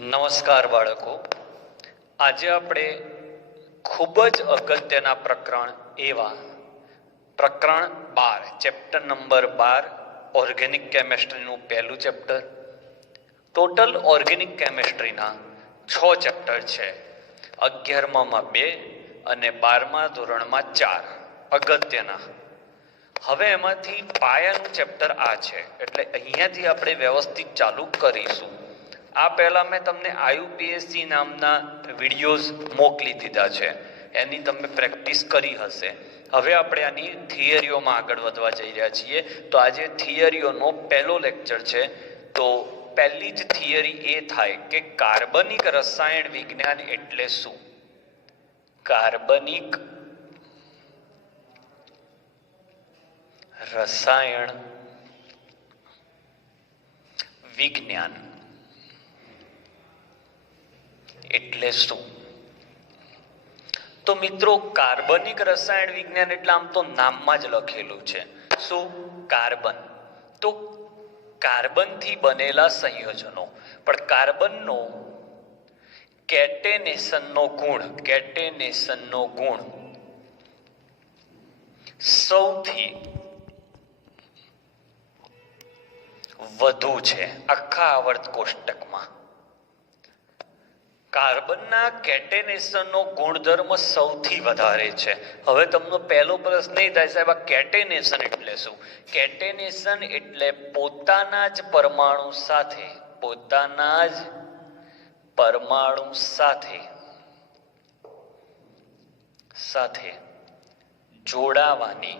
નમસ્કાર બાળકો, આજે આપણે ખૂબ જ અગત્યના પ્રકરણ એવા પ્રકરણ 12 ચેપ્ટર નંબર 12 ઓર્ગેનિક કેમેસ્ટ્રીનું પહેલું ચેપ્ટર. ટોટલ ઓર્ગેનિક કેમેસ્ટ્રીના 6 ચેપ્ટર છે. 11માં 2 અને 12મા ધોરણમાં 4 અગત્યના. હવે એમાંથી પાયાનું ચેપ્ટર આ છે, એટલે અહીંયાથી આપણે વ્યવસ્થિત ચાલુ કરીશું. આ પહેલા મેં તમને આયુપીએસસી નામના વિડીયોઝ મોકલી દીધા છે, એની તમે પ્રેક્ટિસ કરી હશે. હવે આપણે આની થિયરીઓમાં આગળ વધવા જઈ રહ્યા છીએ. તો આજે થિયરીઓનો પહેલો લેક્ચર છે. તો પહેલી જ થિયરી એ થાય કે કાર્બનિક રસાયણ વિજ્ઞાન એટલે શું. કાર્બનિક રસાયણ વિજ્ઞાન એટલે શું? તો મિત્રો, કાર્બનિક રસાયણ વિજ્ઞાન એટલે આમ તો નામમાં જ લખેલું છે. શું? કાર્બન. તો કાર્બનથી બનેલા સંયોજનો, પણ કાર્બનનો કેટેનેશનનો ગુણ સૌથી વધુ છે આખા આવર્ત કોષ્ટકમાં. કાર્બનના કેટેનેશનનો ગુણધર્મ સૌથી વધારે છે. હવે તમને પહેલો પ્રશ્ન એ થાય, સાહેબ આ કેટેનેશન એટલે શું? કેટેનેશન એટલે પોતાના જ પરમાણુ સાથે જોડાવાની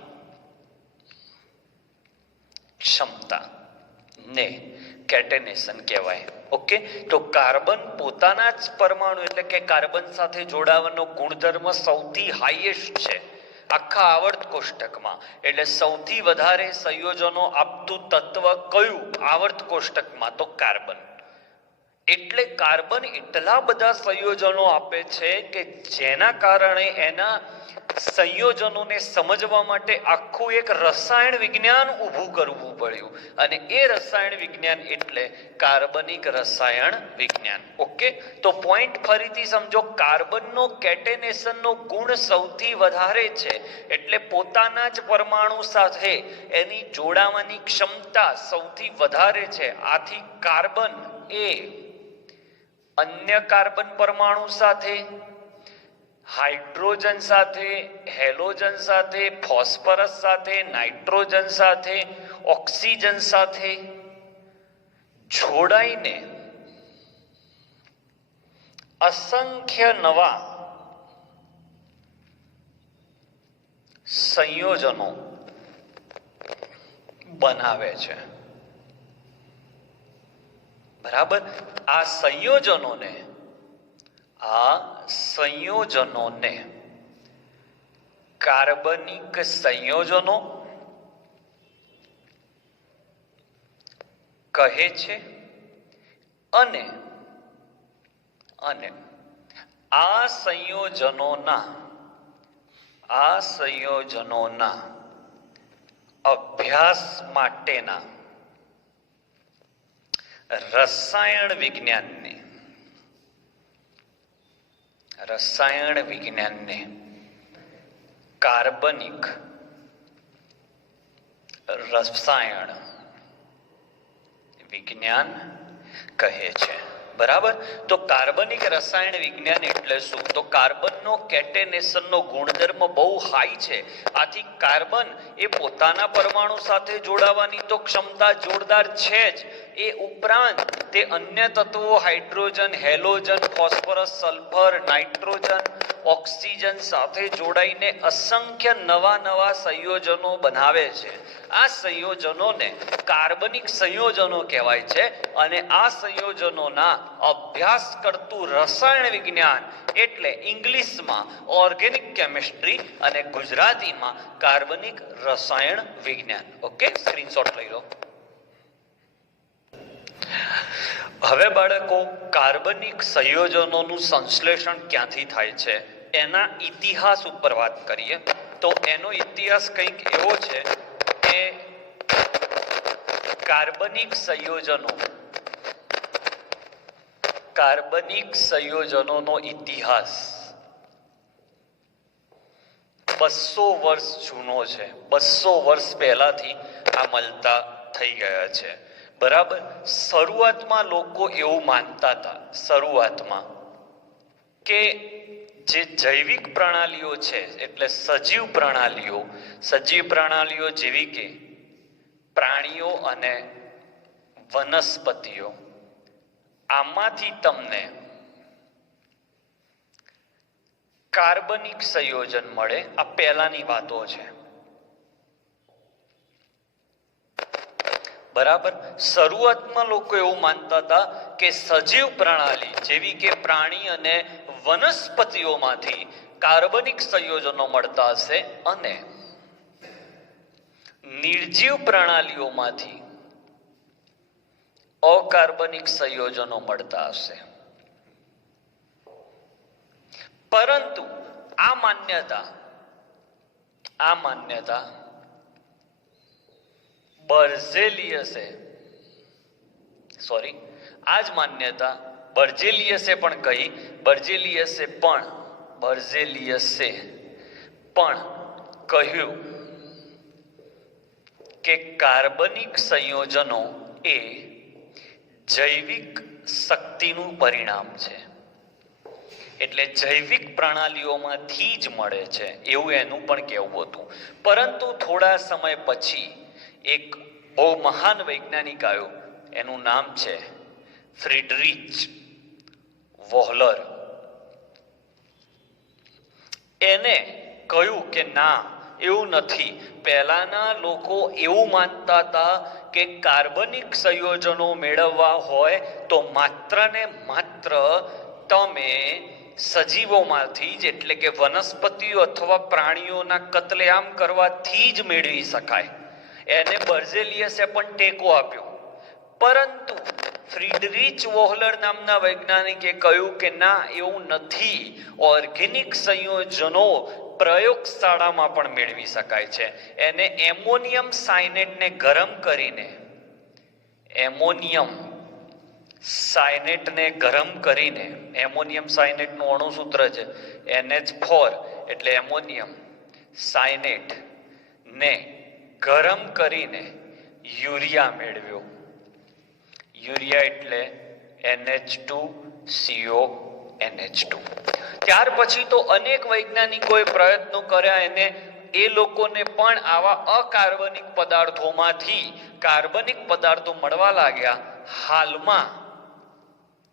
ક્ષમતા ને કેટેનેશન કહેવાય. ઓકે, તો કાર્બન પોતાના જ પરમાણુ એટલે કે કાર્બન સાથે જોડાવાનો ગુણધર્મ સૌથી હાઈએસ્ટ છે આખા આવર્ત કોષ્ટકમાં. એટલે સૌથી વધારે સંયોજનો આપતું તત્વ કયું આવર્ત કોષ્ટકમાં? તો કાર્બન. એટલે કાર્બન એટલા બધા સંયોજનો આપે છે કે જેના કારણે એના સંયોજનોને સમજવા માટે આખું એક રસાયણ વિજ્ઞાન ઊભું કરવું પડ્યું, અને એ રસાયણ વિજ્ઞાન એટલે કાર્બનિક રસાયણ વિજ્ઞાન. ઓકે, તો પોઈન્ટ ફરીથી સમજો. કાર્બનનો કેટેનેશનનો ગુણ સૌથી વધારે છે, એટલે પોતાના જ પરમાણુ સાથે એની જોડાવાની ક્ષમતા સૌથી વધારે છે. આથી કાર્બન એ અન્ય કાર્બન પરમાણુ સાથે, હાઇડ્રોજન સાથે, હેલોજન સાથે, ફોસ્ફરસ સાથે, નાઇટ્રોજન સાથે, ઓક્સિજન સાથે જોડાઈને અસંખ્ય નવા સંયોજનો બનાવે છે. બરાબર. આ સંયોજનોને કાર્બનિક સંયોજનો કહે છે. અને આ સંયોજનોના અભ્યાસ માટેના રસાયણ વિજ્ઞાનને કાર્બનિક રસાયણ વિજ્ઞાન કહે છે. બરાબર. તો કાર્બનિક રસાયણ વિજ્ઞાન એટલે શું? તો કાર્બનનો કેટેનેશનનો ગુણધર્મ બહુ હાઈ છે. આથી કાર્બન એ પોતાના પરમાણુ સાથે જોડાવાની તો ક્ષમતા જોરદાર છે જ. એ ઉપરાંત તે અન્ય તત્વો hydrogen, halogen, phosphorus, sulphur, nitrogen, oxygen સાથે જોડાઈને અસંખ્ય નવા સંયોજનો બનાવે છે. આ સંયોજનોને કાર્બનિક સંયોજનો કહેવાય છે, અને આ સંયોજનોના અભ્યાસ કરતું રસાયણ વિજ્ઞાન એટલે ઇંગ્લિશમાં ઓર્ગેનિક કેમિસ્ટ્રી અને ગુજરાતીમાં કાર્બનિક રસાયણ વિજ્ઞાન. ઓકે, સ્ક્રીનશોટ લઈ લો. હવે બાળકો, કાર્બનિક સંયોજનોનું સંશ્લેષણ ક્યાંથી થાય છે એના ઇતિહાસ ઉપર વાત કરીએ. તો એનો ઇતિહાસ કંઈક એવો છે કે કાર્બનિક સંયોજનો કાર્બનિક સંયોજનોનો ઇતિહાસ 200 વર્ષ જૂનો છે. 200 વર્ષ પહેલાથી આ મળતા થઈ ગયા છે. બરાબર. શરૂઆતમાં લોકો એવું માનતા હતા, શરૂઆતમાં, કે જે જૈવિક પ્રણાલીઓ છે એટલે સજીવ પ્રણાલીઓ જેવી કે પ્રાણીઓ અને વનસ્પતિઓ, આમાંથી તમને કાર્બનિક સંયોજન મળે. આ પહેલાની વાતો છે. બરાબર. શરૂઆતમાં લોકો એવું માનતા હતા કે સજીવ પ્રણાલી જેવી કે પ્રાણી અને વનસ્પતિઓમાંથી કાર્બનિક સંયોજનો મળતા હશે અને નિર્જીવ પ્રણાલીઓમાંથી અકાર્બનિક સંયોજનો મળતા હશે. પરંતુ આ માન્યતા બર્ઝેલિયસે પણ કહી. બર્ઝેલિયસે પણ કહ્યું કે કાર્બનિક સંયોજનો એ જૈવિક શક્તિનું પરિણામ છે, એટલે જૈવિક પ્રણાલીઓમાંથી જ મળે છે એવું એનું પણ કહેવું હતું. પરંતુ થોડા સમય પછી એક બહુ મહાન વૈજ્ઞાનિક આવ્યો, એનું નામ છે ફ્રીડરિચ વોહલર. એને કહ્યું કે ના, એવું નથી. પહેલાના લોકો એવું માનતા હતા કે કાર્બનિક સંયોજનો મેળવવા હોય તો માત્ર ને માત્ર તમે સજીવોમાંથી જ, એટલે કે વનસ્પતિઓ અથવા પ્રાણીઓના કતલેઆમ કરવાથી જ મેળવી શકાય. એને બર્ઝેલિયસે પણ ટેકો આપ્યો. પરંતુ ફ્રીડરિચ વોહલર નામના વૈજ્ઞાનિકે કહ્યું કે ના, એવું નથી. ઓર્ગેનિક સંયોજનો પ્રયોગશાળામાં પણ મેળવી શકાય છે. એને એમોનિયમ સાયનેટને ગરમ કરીને, એમોનિયમ સાયનેટનું અણુસૂત્ર છે NH4, એટલે એમોનિયમ સાયનેટ ને ગરમ કરીને યુરિયા મેળવ્યો. યુરિયા એટલે NH2CONH2. ત્યાર પછી તો અનેક વૈજ્ઞાનિકોએ પ્રયત્નો કર્યા. એ લોકોને પણ આવા અકાર્બનિક પદાર્થોમાંથી કાર્બનિક પદાર્થો મળવા લાગ્યા. હાલમાં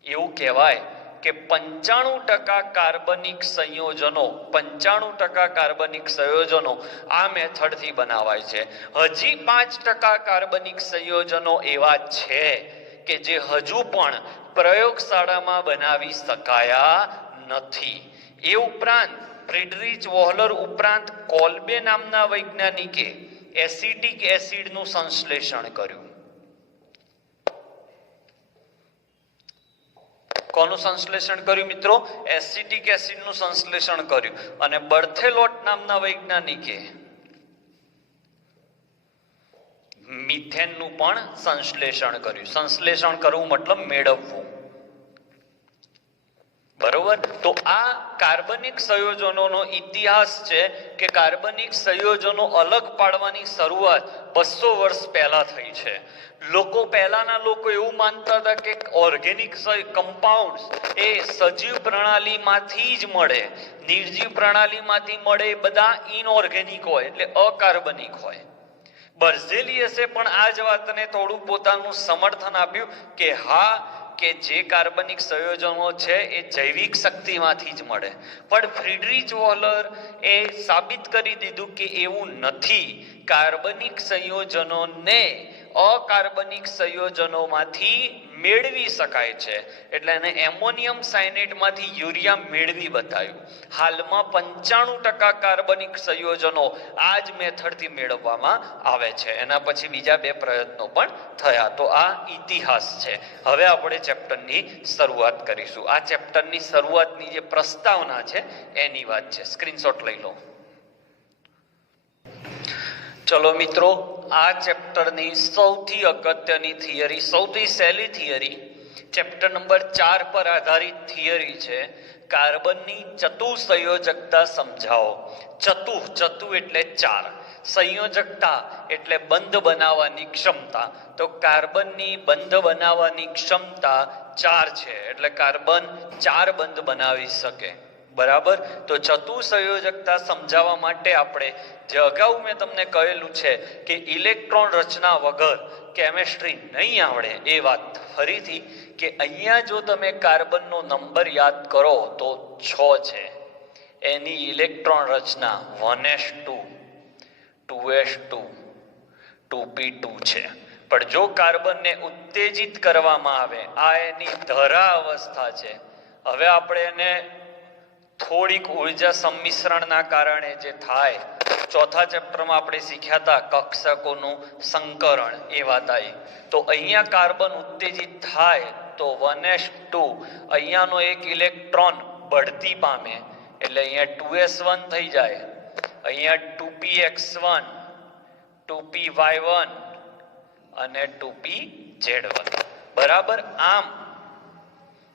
એવું કહેવાય કે 95% કાર્બનિક સંયોજનો આ મેથડથી બનાવાય છે. હજી 5% કાર્બનિક સંયોજનો એવા છે કે જે હજુ પણ પ્રયોગશાળામાં બનાવી શકાયા નથી. એ ઉપરાંત ફ્રીડરિચ વોહલર ઉપરાંત કોલ્બે નામના વૈજ્ઞાનિકે એસિટિક એસિડનું સંશ્લેષણ કર્યું. કોનું સંશ્લેષણ કર્યું મિત્રો? એસિટિક એસિડનું સંશ્લેષણ કર્યું. અને બર્થેલોટ નામના વૈજ્ઞાનિકે મિથેનનું પણ સંશ્લેષણ કર્યું. સંશ્લેષણ કરવું મતલબ મેળવવું. બરોબર. તો આ કાર્બનિક સંયોજનોનો ઇતિહાસ છે કે કાર્બનિક સંયોજનો અલગ પાડવાની શરૂઆત 200 વર્ષ પહેલા થઈ છે. પહેલાના લોકો એવું માનતા હતા કે ઓર્ગેનિક કમ્પાઉન્ડ્સ એ સજીવ પ્રણાલીમાંથી જ મળે, નિર્જીવ પ્રણાલીમાંથી મળે, બધા ઇનઓર્ગેનિક હોય, એટલે અકાર્બનિક હોય. બર્ઝેલિયસે પણ આ જ વાતને થોડું પોતાનું સમર્થન આપ્યું કે હા, કે જે કાર્બનિક સંયોજનો છે એ જૈવિક શક્તિમાંથી જ મળે. પણ ફ્રીડરિચ વોહલર એ સાબિત કરી દીધું કે એવું નથી. કાર્બનિક સંયોજનોને અકાર્બનિક સંયોજનોમાંથી મેળવી શકાય છે. એટલે એને એમોનિયમ સાયનેટમાંથી યુરિયા મેળવી બતાવ્યું. હાલમાં 95% કાર્બનિક સંયોજનો આ જ મેથડથી મેળવવામાં આવે છે. એના પછી બીજા 2 પ્રયત્નો પણ થયા. તો આ ઇતિહાસ છે. હવે આપણે ચેપ્ટરની શરૂઆત કરીશું. આ ચેપ્ટરની શરૂઆતની જે પ્રસ્તાવના છે એની વાત છે. સ્ક્રીનશોટ લઈ લો. ચલો મિત્રો, આ ચેપ્ટરની સૌથી અગત્યની થિયરી, સૌથી સહેલી થિયરી ચેપ્ટર નંબર 4 પર આધારિત થિયરી છે. કાર્બનની ચતુસંયોજકતા સમજાવો. ચતુ એટલે 4, સંયોજકતા એટલે બંધ બનાવવાની ક્ષમતા. તો કાર્બનની બંધ બનાવવાની ક્ષમતા 4 છે, એટલે કાર્બન 4 બંધ બનાવી શકે. બરાબર. તો ચતુસંયોજકતા સમજાવવા માટે આપણે જે અગાઉ મેં તમને કહેલું છે કે ઇલેક્ટ્રોન રચના વગર કેમેસ્ટ્રી નહીં આવડે, એ વાત ફરીથી કે અહીંયા જો તમે કાર્બનનો નંબર યાદ કરો તો 6 છે. એની ઇલેક્ટ્રોન રચના 1s2, 2s2, 2p2 છે. પણ જો કાર્બનને ઉત્તેજિત કરવામાં આવે, આ એની ધરા અવસ્થા છે. હવે આપણે એને થોડીક ઉર્જા સંમિશ્રણના કારણે જે થાય, ચોથા ચેપ્ટરમાં આપણે શીખ્યા હતા કક્ષકોનું સંકરણ, એ વાત આવી. તો અહીંયા કાર્બન ઉત્તેજિત થાય તો 1s2 અહીંયાનો એક ઇલેક્ટ્રોન બઢતી પામે, એટલે અહીંયા 2s1 થઈ જાય, અહીંયા 2px1, 2py1 અને 2pz1. બરાબર. આમ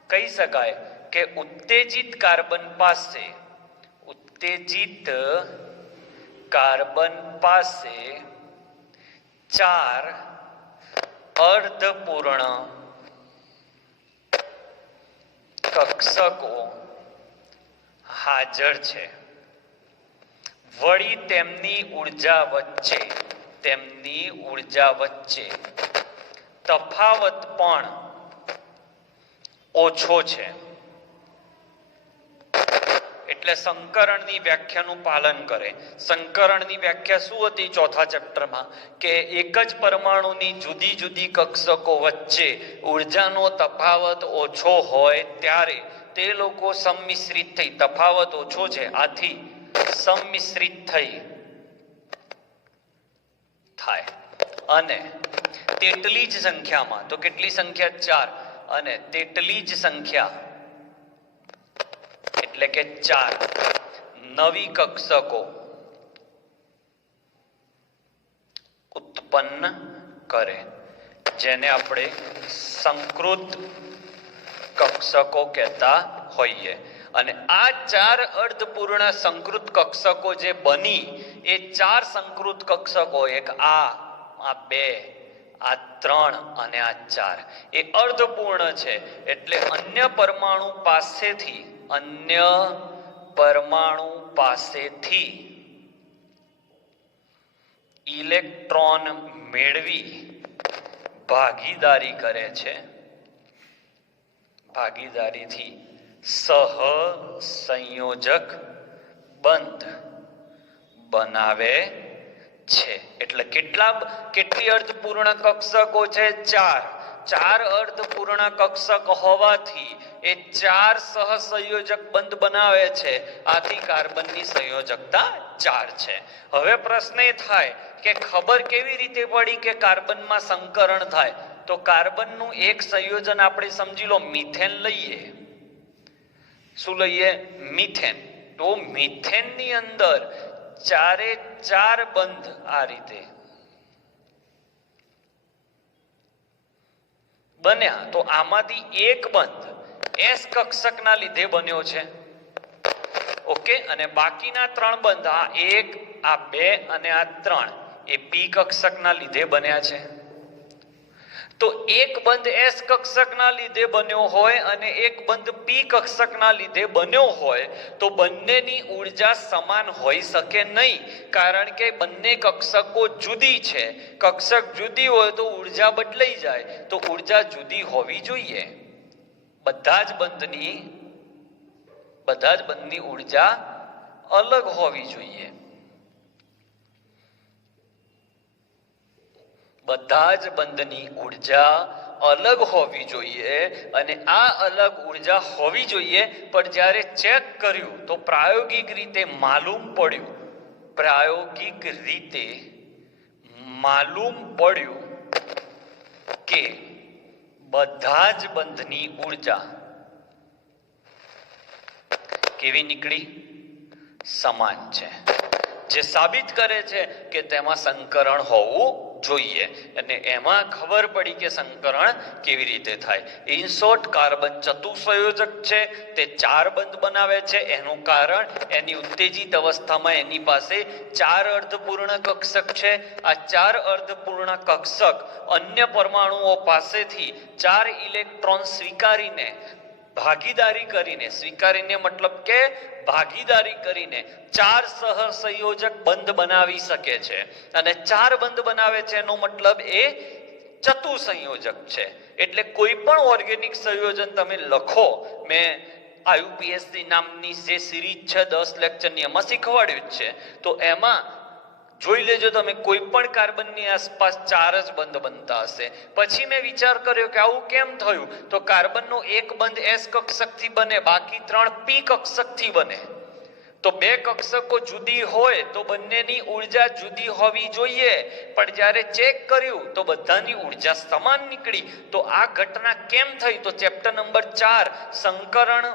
કહી શકાય કે ઉત્તેજિત કાર્બન પાસે 4 અર્ધપૂર્ણ કક્ષકો હાજર છે. વળી તેમની ઉર્જા વચ્ચે તફાવત પણ ઓછો છે. એટલે સંકરણની વ્યાખ્યાનું પાલન કરે. સંકરણની વ્યાખ્યા શું હતી ચોથા ચેપ્ટરમાં? કે એક જ પરમાણુની જુદી જુદી કક્ષકો વચ્ચે ઉર્જાનો તફાવત ઓછો હોય ત્યારે તે લોકો સંમિશ્રિત થઈ, તફાવત ઓછો છે આથી સંમિશ્રિત થાય. અને તેટલી જ સંખ્યામાં, તો કેટલી સંખ્યા? 4. અને તેટલી જ સંખ્યા એટલે કે 4 નવી કક્ષકો ઉત્પન્ન કરે, જેને આપણે સંકૃત કક્ષકો કહેતા હોઈએ. અને આ 4 અર્ધપૂર્ણ સંકૃત કક્ષકો જે બની, એ 4 સંકૃત કક્ષકો, એક આ 2, આ 3 અને આ 4, એ અર્ધપૂર્ણ છે. એટલે અન્ય પરમાણુ પાસેથી ઇલેક્ટ્રોન મેળવી ભાગીદારી કરે છે. ભાગીદારીથી સહસંયોજક બંધ બનાવે છે. એટલે કેટલી અર્ધપૂર્ણ કક્ષકો છે? 4 અર્ધપૂર્ણ કક્ષક હોવાથી એ 4 સહસંયોજક બંધ બનાવે છે. આથી કાર્બનની સંયોજકતા 4 છે. હવે પ્રશ્ન એ થાય કે ખબર કેવી રીતે પડી કે કાર્બનમાં સંકરણ થાય? તો કાર્બનનું એક સંયોજન આપણે સમજી લો, મિથેન લઈએ. શું લઈએ? મિથેન. તો મિથેનની અંદર 4 બંધ આ રીતે બન્યા. તો આમાંથી એક બંધ S કક્ષકના લીધે બન્યો છે. ઓકે. અને બાકીના 3 બંધ, આ 1, આ 2 અને આ 3, એ P કક્ષકના લીધે બન્યા છે. તો એક બંધ S કક્ષકના લીધે બન્યો હોય અને એક બંધ P કક્ષકના લીધે બન્યો હોય તો બંનેની ઉર્જા સમાન હોઈ શકે નહીં, કારણ કે બંને કક્ષકો જુદી છે. કક્ષક જુદી હોય તો ઉર્જા બદલાઈ જાય, તો ઉર્જા જુદી હોવી જોઈએ. બધા જ બંધની ઉર્જા અલગ હોવી જોઈએ. બધા જ બંધની ઉર્જા અલગ હોવી જોઈએ. અને આ અલગ ઉર્જા હોવી જોઈએ, પણ જ્યારે ચેક કર્યું તો પ્રાયોગિક રીતે માલુમ પડ્યું કે બધા જ બંધની ઉર્જા કેવી નીકળી? સમાન છે. જે સાબિત કરે છે કે તેમાં સંકરણ હોવું જોઈએ અને એમાં ખબર પડી કે સંકરણ કેવી રીતે થાય. ઇન શોર્ટ, કાર્બન ચતુસંયોજક છે, તે 4 બંધ બનાવે છે. એનું કારણ એની ઉત્તેજિત અવસ્થામાં એની પાસે 4 અર્ધપૂર્ણ કક્ષક છે. આ 4 અર્ધપૂર્ણ કક્ષક અન્ય પરમાણુઓ પાસેથી 4 ઇલેક્ટ્રોન સ્વીકારીને મતલબ કે ભાગીદારી કરીને 4 સહસંયોજક બંધ બનાવી શકે છે. અને 4 બંધ બનાવે છે એનો મતલબ એ ચતુસંયોજક છે. એટલે કોઈ પણ ઓર્ગેનિક સંયોજન તમે લખો, મેં આયુપીએસસી નામની જે સિરીઝ છે 10 લેક્ચરની, એમાં શીખવાડ્યું જ છે. તો એમાં જોઈ લેજો તમે, કોઈ પણ કાર્બનની આસપાસ 4 જ બંધ બનતા હશે. પછી મેં વિચાર કર્યો કે આવું કેમ થયું, તો કાર્બનનો એક બંધ S કક્ષકથી બને, બાકી 3 P કક્ષકથી બને. તો 2 કક્ષકો જુદી હોય તો બંનેની ઉર્જા જુદી હોવી જોઈએ, પણ જ્યારે ચેક કર્યું તો બધાની ઉર્જા સમાન નીકળી. તો આ ઘટના કેમ થઈ, તો ચેપ્ટર નંબર 4 સંકરણ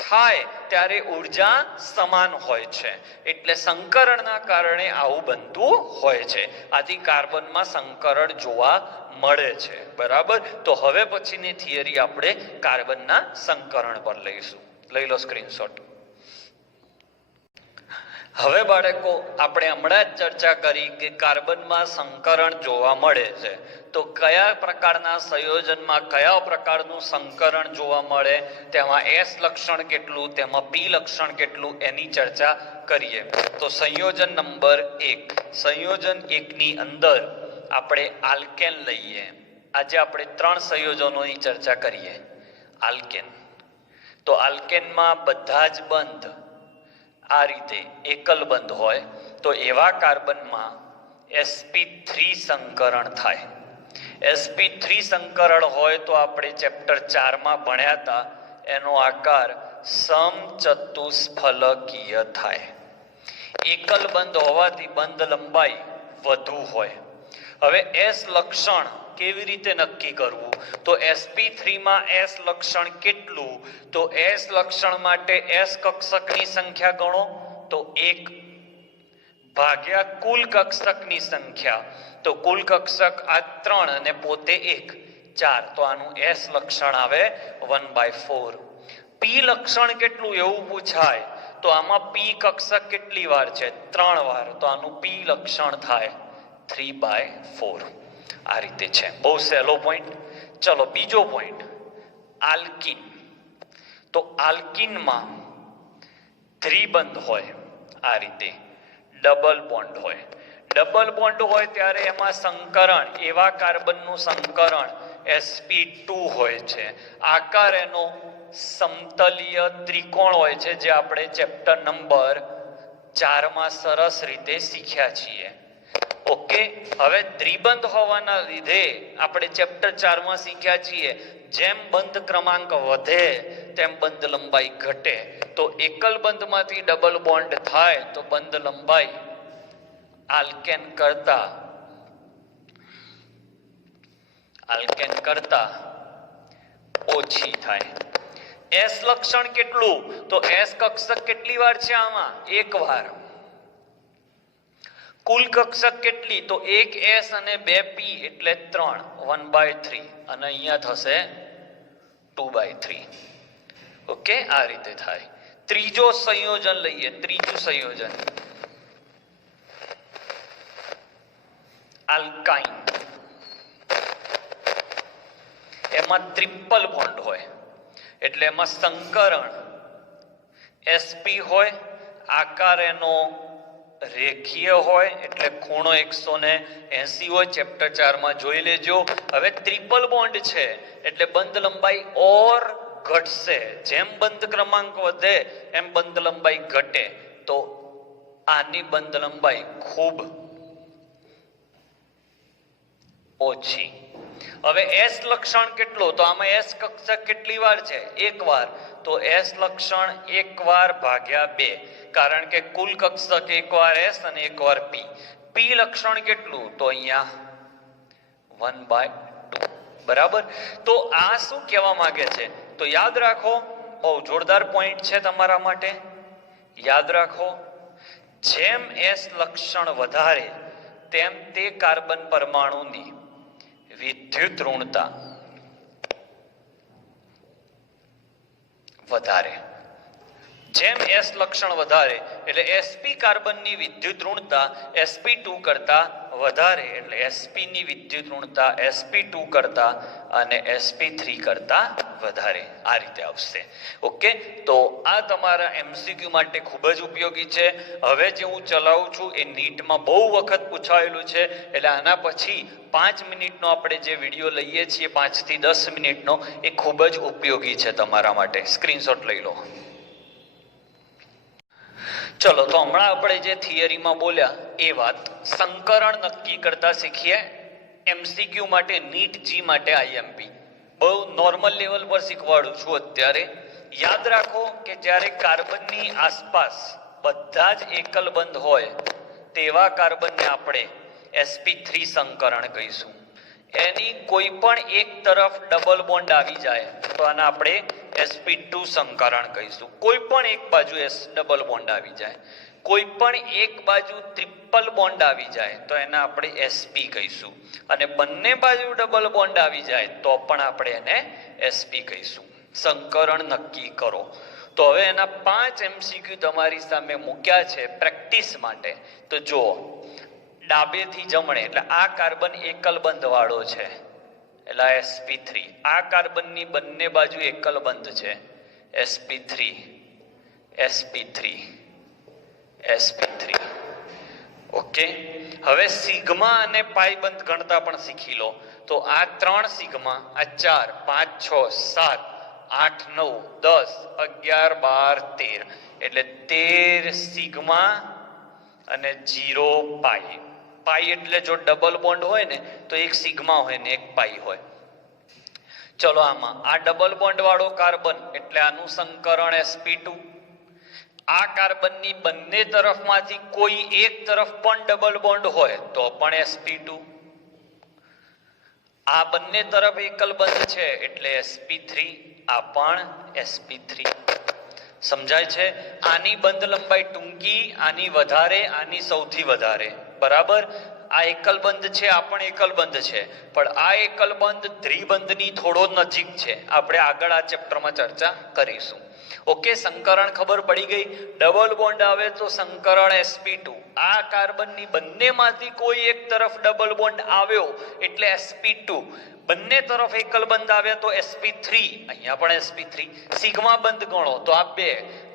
થાય ત્યારે ઉર્જા સમાન હોય છે. એટલે સંકરણના કારણે આવું બનતું હોય છે. આથી કાર્બનમાં સંકરણ જોવા મળે છે. બરાબર. તો હવે પછીની થિયરી આપણે કાર્બનના સંકરણ પર લઈશું. લઈ લો સ્ક્રીનશોટ. હવે બાળકો, આપણે હમણાં જ ચર્ચા કરી કે કાર્બનમાં સંકરણ જોવા મળે છે. તો કયા પ્રકારના સંયોજનમાં કયા પ્રકારનું સંકરણ જોવા મળે, તેમાં S લક્ષણ કેટલું, તેમાં P લક્ષણ કેટલું, એની ચર્ચા કરીએ. તો સંયોજન નંબર 1, સંયોજન 1 ની અંદર આપણે આલ્કેન લઈએ. આજે આપણે 3 સંયોજનોની ચર્ચા કરીએ. આલ્કેન. તો આલ્કેનમાં બધા જ બંધ આ રીતે એકલ બંધ હોય, તો એવા કાર્બનમાં sp3 સંકરણ થાય. sp3 સંકરણ હોય તો આપણે ચેપ્ટર 4 માં ભણ્યા હતા, એનો આકાર સમચતુષ્ફલકીય થાય. એકલ બંધ હોવાથી બંધ લંબાઈ વધુ હોય. હવે S લક્ષણ કેવી રીતે નક્કી કરવું, તો sp3 માં S લક્ષણ કેટલું, તો S લક્ષણ માટે S કક્ષકની સંખ્યા ગણો, તો 1 ભાગ્યા કુલ કક્ષકની સંખ્યા, તો કુલ કક્ષક આ 3 અને પોતે 1, 4. તો આનું S લક્ષણ આવે 1/4. P લક્ષણ કેટલું એવું પૂછાય, તો આમાં P કક્ષક કેટલી વાર છે, 3 વાર. તો આનું P લક્ષણ થાય 3/4. આ રીતે છે. બહુ સહેલો પોઈન્ટ. ચલો બીજો પોઈન્ટ, આલ્કીન. તો આલ્કીનમાં દ્વિબંધ હોય આ રીતે, ડબલ બોન્ડ હોય. ડબલ બોન્ડ હોય ત્યારે એમાં સંકરણ, એવા કાર્બનનું સંકરણ sp2 હોય છે. આકાર એનો સમતલીય ત્રિકોણ હોય છે, જે આપણે ચેપ્ટર નંબર 4 માં સરસ રીતે શીખ્યા છીએ. ઓકે. હવે દ્વિબંધ હોવાના લીધે આપણે ચેપ્ટર 4 માં શીખ્યા છીએ, જેમ બંધ ક્રમાંક વધે તેમ બંધ લંબાઈ ઘટે. તો એકલ બંધમાંથી ડબલ બોન્ડ થાય તો બંધ લંબાઈ આલ્કેન કરતા ઓછી થાય. S લક્ષણ કેટલું, તો S કક્ષક કેટલી વાર છે આમાં, 1 વાર. કુલ કક્ષક કેટલી, તો 1 S અને 2 P એટલે 3, 1/3. અને અહીંયા થશે 2/3. ઓકે. આ રીતે થાય. ત્રીજો સંયોજન લઈએ. ત્રીજું સંયોજન આલ્કાઇન. એમાં ટ્રિપલ બોન્ડ હોય, એટલે એમાં સંકરણ sp હોય, આકાર એનો રેખીય હોય, એટલે ખૂણો 180 હોય. ચેપ્ટર 4 માં જોઈ લેજો. હવે ટ્રિપલ બોન્ડ છે એટલે બંધ લંબાઈ ઓર ઘટશે. જેમ બંધ ક્રમાંક વધે એમ બંધ લંબાઈ ઘટે. તો આની બંધ લંબાઈ ખૂબ ઓછી. હવે S લક્ષણ કેટલું, તો આમાં S કક્ષક કેટલી વાર છે, 1 વાર. તો S લક્ષણ 1 વાર ભાગ્યા 2, કારણ કે કુલ કક્ષક 1 વાર S અને 1 વાર P. P લક્ષણ કેટલું, તો અહીંયા 1/2. બરાબર. તો આ શું કહેવા માંગે છે, તો યાદ રાખો, બહુ જોરદાર પોઈન્ટ છે તમારા માટે. યાદ રાખો, જેમ S લક્ષણ વધારે તેમ તે કાર્બન પરમાણુની વિદ્યુત ઋણતા વધારે. જેમ S લક્ષણ વધારે એટલે sp કાર્બનની વિદ્યુત ઋણતા sp2 કરતા વધારે, એટલે sp ની વિદ્યુત ઋણતા sp2 કરતા અને sp3 કરતા વધારે. આ રીતે આવશે. ઓકે, તો આ તમારા MCQ માટે ખૂબ જ ઉપયોગી છે. હવે જે હું ચલાવું છું એ નીટમાં બહુ વખત પૂછાયેલું છે, એટલે આના પછી 5 મિનિટનો આપણે જે વિડીયો લઈએ છીએ 5 થી 10 મિનિટનો, એ ખૂબ જ ઉપયોગી છે તમારા માટે. સ્ક્રીનશોટ લઈ લો. ચલો, તો હમણાં આપણે જે થિયરીમાં બોલ્યા એ વાત સંકરણ નક્કી કરતા શીખીએ. MCQ માટે, નીટ જી માટે, IMP બહુ નોર્મલ લેવલ પર શીખવાડું છું અત્યારે. યાદ રાખો કે જ્યારે કાર્બનની આસપાસ બધા જ એકલ બંધ હોય તેવા કાર્બનને આપણે sp3 સંકરણ કહીશું. એની કોઈ પણ એક તરફ ડબલ બોન્ડ આવી જાય તો આને આપણે sp2 સંકરણ કહીશું. કોઈ પણ એક બાજુ ડબલ બોન્ડ આવી જાય, કોઈ પણ એક બાજુ ટ્રિપલ બોન્ડ આવી જાય તો એને આપણે sp કહીશું, અને બંને બાજુ ડબલ બોન્ડ આવી જાય તો પણ આપણે એને sp કહીશું. સંકરણ નક્કી કરો. તો હવે એના 5 MCQ તમારી સામે મૂક્યા છે પ્રેક્ટિસ માટે. તો જુઓ, ડાબેથી જમણે એટલે આ કાર્બન એકલ બંધ વાળો છે એટલે sp3. આ કાર્બનની બંને બાજુ એકલ બંધ છે sp3 sp3 sp3. ઓકે, હવે સિગ્મા અને પાઈ બંધ ગણતા પણ શીખી લો. તો આ 3 સિગ્મા, આ 4 5 6 7 8 9 10 11 12 13 એટલે 13 સિગ્મા અને 0 પાઈ. પાઈ એટલે જો ડબલ બોન્ડ હોય ને તો એક સિગ્મા હોય ને એક પાઈ હોય. ચલો, આમાં આ ડબલ બોન્ડ વાળો કાર્બન એટલે આનું સંકરણ sp2. આ કાર્બનની બંને તરફમાંથી કોઈ એક તરફ પણ ડબલ બોન્ડ હોય તો પણ sp2. આ બંને તરફ એકલ બંધ છે એટલે sp3. આ પણ sp3. સમજાય છે? આની બંધ લંબાઈ ટૂંકી, આની વધારે, આની સૌથી વધારે. બરાબર? આ એકલ બંધ છે, આ પણ એકલ બંધ છે, પણ આ એકલ બંધ દ્વિબંધની થોડો નજીક છે. આપણે આગળ આ ચેપ્ટરમાં ચર્ચા કરીશું. ઓકે, સંકરણ ખબર પડી ગઈ. ડબલ બોન્ડ આવે તો સંકરણ sp2. આ કાર્બનની બંનેમાંથી કોઈ એક તરફ ડબલ બોન્ડ આવ્યો એટલે sp2. બંને તરફ એકલ બંધ આવ્યા તો sp3. અહીંયા પણ sp3. સિગ્મા બંધ ગણો તો આ 2.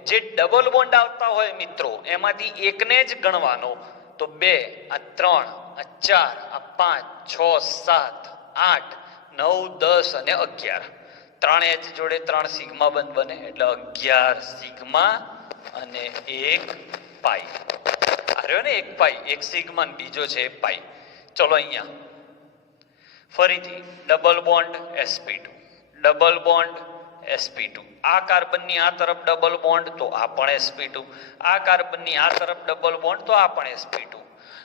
જે ડબલ બોન્ડ આવતા હોય મિત્રો એમાંથી એકને જ ગણવાનો. તો 2, આ 3, આ 4, આ 5 6 7 8 9 10 અને 11. 3 H જોડે 3 સિગ્મા બંધ બને એટલે 11 સિગ્મા અને 1 પાઈ. આ રહ્યો ને 1 પાઈ, એક સિગ્મા ને બીજો છે પાઈ. ચલો, અહીંયા ફરીથી double bond sp2, double bond sp2. આ કાર્બનની આ તરફ ડબલ બોન્ડ તો આ પણ sp2. આ કાર્બનની આ તરફ ડબલ બોન્ડ તો આ પણ sp2.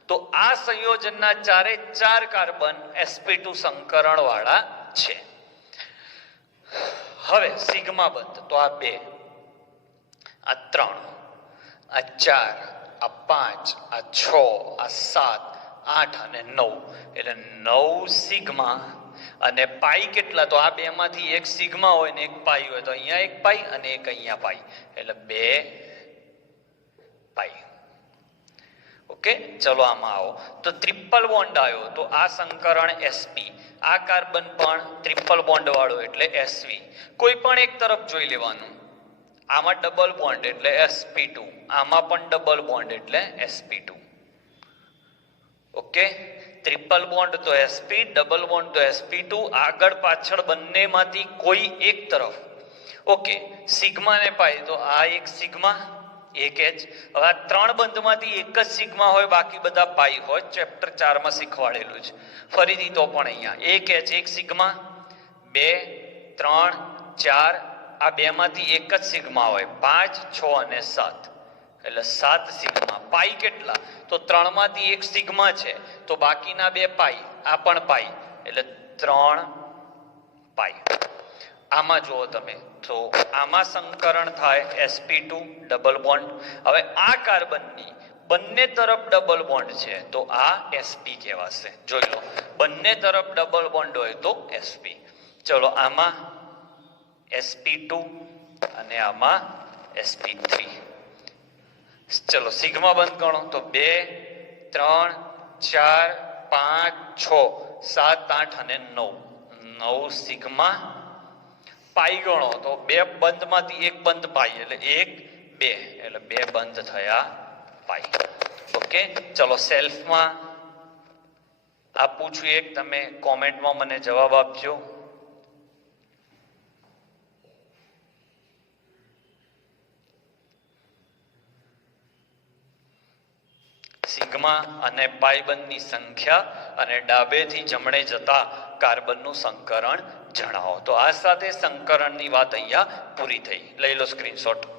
તો આ સંયોજનના 4 કાર્બન sp2 સંકરણ વાળા છે. હવે સિગ્મા બંધ તો આ 2, આ 3, આ 4, આ 5, આ 6, આ 7 8 અને 9 એટલે 9 સિગ્મા અને પાઈ કેટલા? તો આ 2 માંથી એક સિગ્મા હોય ને એક પાઈ હોય, તો અહીંયા એક પાઈ અને એક અહીંયા પાઈ એટલે 2 પાઈ. ઓકે, ચલો આમાં આવો તો ટ્રિપલ બોન્ડ આવ્યો તો આ સંકરણ sp. આ કાર્બન પણ ટ્રિપલ બોન્ડ વાળો એટલે sv. કોઈ પણ એક તરફ જોઈ લેવાનું. આમાં ડબલ બોન્ડ એટલે sp2, આમાં પણ ડબલ બોન્ડ એટલે sp2. ઓકે, ટ્રિપલ બોન્ડ તો sp, ડબલ બોન્ડ તો sp2. આગળ પાછળ બંનેમાંથી કોઈ એક તરફ. ઓકે, સિગ્મા ને પાઈ તો આ એક સિગ્મા, એક H. હવે આ 3 બંધમાંથી એક જ સિગ્મા હોય, બાકી બધા પાઈ હોય. ચેપ્ટર 4 માં શીખવાડેલું છે. ફરીથી તો પણ અહીંયા એક H, એક સિગ્મા, 2 3 4. આ 2 માંથી એક જ સિગ્મા હોય, 5 6 અને 7 એટલે 7 સિગ્મા. પાઈ કેટલા? તો 3 માંથી એક સિગ્મા છે તો બાકીના 2 પાઈ. આ પણ પાઈ એટલે 3 પાઈ. આમાં જુઓ તમે તો આમાં સંકરણ થાય sp2 ડબલ બોન્ડ. હવે આ કાર્બનની બંને તરફ ડબલ બોન્ડ છે તો આ sp કહેવાશે. જોઈ લો, બંને તરફ ડબલ બોન્ડ હોય તો sp. ચલો, આમાં sp2 અને આમાં sp3. ચલો સિગ્મા બંધ ગણો તો 2 3 4 5 6 7 8 અને 9. 9 સિગ્મા. પાઈ ગણો તો 2 બંધમાંથી એક બંધ પાઈ એટલે 1 2 એટલે 2 બંધ થયા પાઈ. ઓકે, ચલો સેલ્ફમાં આપું છું એક, તમે કોમેન્ટમાં મને જવાબ આપજો. સિગ્મા અને પાઈબંધની સંખ્યા અને ડાબેથી જમણે જતા કાર્બનનું સંકરણ જણાવો. તો આ સાથે સંકરણની વાત અહીંયા પૂરી થઈ. લઈ લો સ્ક્રીનશોટ.